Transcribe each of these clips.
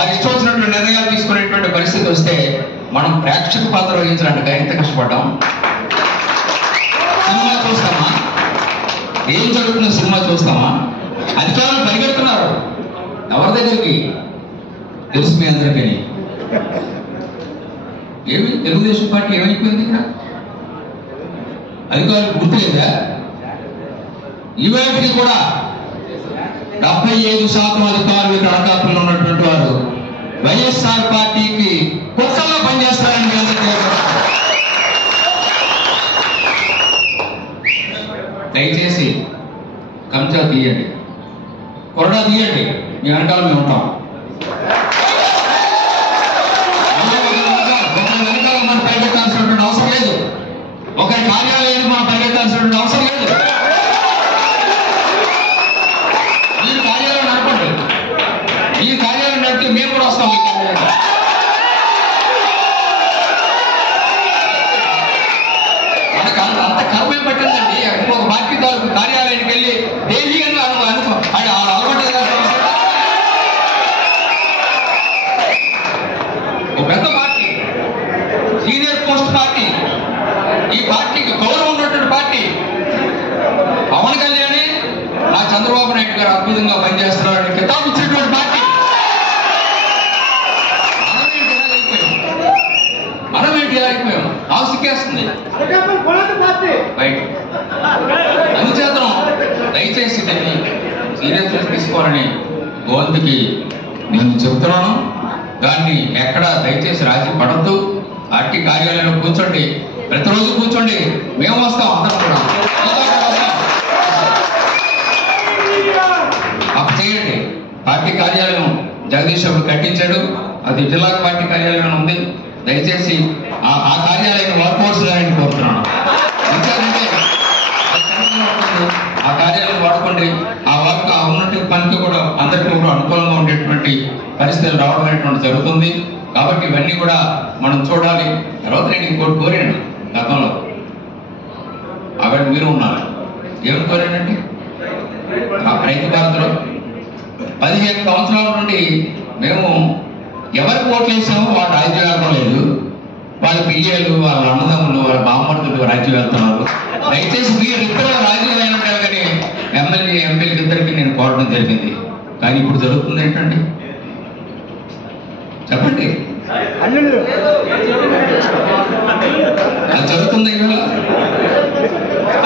వారి ఇష్టం వచ్చినటువంటి నిర్ణయాలు తీసుకునేటువంటి పరిస్థితి వస్తే మనం ప్రేక్షక పాత్ర వహించడానికి ఎంత కష్టపడ్డాం. సినిమా చూస్తామా, ఏం జరుగుతుందో సినిమా చూస్తామా? అధికారులు పరిగెడుతున్నారు ఎవరి దగ్గరికి తెలుసు మీ అందరికీ. ఏమి తెలుగుదేశం పార్టీ ఏమైపోయింది ఇక్కడ? అధికారులు గుర్తులేదా? ఈవేళకి కూడా 75% అధికారులు ఇక్కడ అనకాపల్లిలో ఉన్నటువంటి వారు వైఎస్ఆర్ పార్టీకి కుక్కల్లో పనిచేస్తారని మీ అందరికీ దయచేసి కంచా తీయండి, కొరడా తీయండి, మీ వెనకాల మేము ఉంటాం. వెనకాల మనం పరిగెత్తాల్సినటువంటి అవసరం లేదు, ఒకరి కార్యాలయాన్ని మనం పరిగెత్తాల్సినటువంటి అవసరం లేదు. ఈ కార్యాలయం నడపండి, ఈ కార్యాలయం నడిపితే మేము కూడా వస్తాం. ఈ కార్యాలయం మనకు అంత కర్మ ఏం పట్టిందండి. ఒక పార్టీ కార్యాలయానికి వెళ్ళి దేశీయంగా అనుకో అలవాటు. ఒక పెద్ద పార్టీ, సీనియర్ పోస్ట్ పార్టీ, ఈ పార్టీకి గౌరవం ఉన్నటువంటి పార్టీ. పవన్ కళ్యాణ్ నా చంద్రబాబు నాయుడు గారు అద్భుతంగా పనిచేస్తున్నారని కితాబు ఇచ్చినటువంటి పార్టీ. మనమేంటి ఎలా అయిపోయాం? నాకు సిక్కేస్తుంది. అందుచేతం దయచేసి దాన్ని సీరియస్గా తీసుకోవాలని గోవంతుకి నేను చెప్తున్నాను. దాన్ని ఎక్కడ దయచేసి రాజీ పడద్దు. పార్టీ కార్యాలయంలో కూర్చోండి, ప్రతిరోజు కూర్చోండి, మేము వస్తాం, అందరం కూడా అప్పుడు చేయండి. పార్టీ కార్యాలయం జగదీష్ బాబు కట్టించాడు, అది జిల్లా పార్టీ కార్యాలయం ఉంది. దయచేసి ఆ కార్యాలయం వర్కౌట్స్ గారిని కోరుతున్నాను. ఎందుకంటే ఆ కార్యాలయం వాడుకోండి. ఆ వర్క్ ఆ ఉన్నటువంటి పనికి కూడా అందరికీ కూడా అనుకూలంగా ఉండేటువంటి పరిస్థితులు రావడం అనేటువంటి జరుగుతుంది. కాబట్టి ఇవన్నీ కూడా మనం చూడాలి. తర్వాత నేను ఇంకోటి కోరాను గతంలో, ఆవిడ మీరు ఉన్నారు. ఏమిటి కోరానంటే రైతు భారత్లో 15 సంవత్సరాల నుండి మేము ఎవరికి ఓట్లు వేసామో వాళ్ళు రాజ్యం వెళ్ళడం లేదు. వాళ్ళ పిల్లలు, వాళ్ళ అన్నదమ్ములు, వాళ్ళ బామ్మర్దులు రాజ్యం వెళ్తున్నారు. దయచేసి మీరు ఇద్దరు రాజ్యం అయినట్టు కానీ ఎమ్మెల్యే ఎంపీలకి ఇద్దరికి నేను కోరడం జరిగింది. కానీ ఇప్పుడు జరుగుతుంది ఏంటండి చెప్పండి? అది జరుగుతుంది కదా.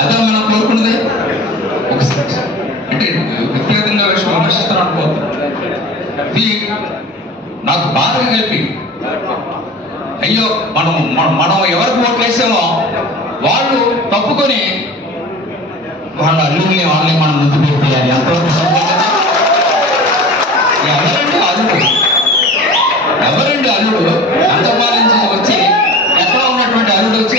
అదే మనం కోరుకున్నది. అంటే వ్యక్తిగతంగా విమర్శిస్తాను అనుకోవద్దు. ఇది నాకు బాగా కలిపి అయ్యో మనం ఎవరికి ఓట్లు వేసామో వాళ్ళు తప్పుకొని వాళ్ళ అల్లుల్ని వాళ్ళని మనం ముందు పెట్టేయాలి. ఎంతవరకు ఎవరండి అల్లుడు? అంతపాల నుంచి వచ్చి ఎక్కడ ఉన్నటువంటి అల్లుడు వచ్చి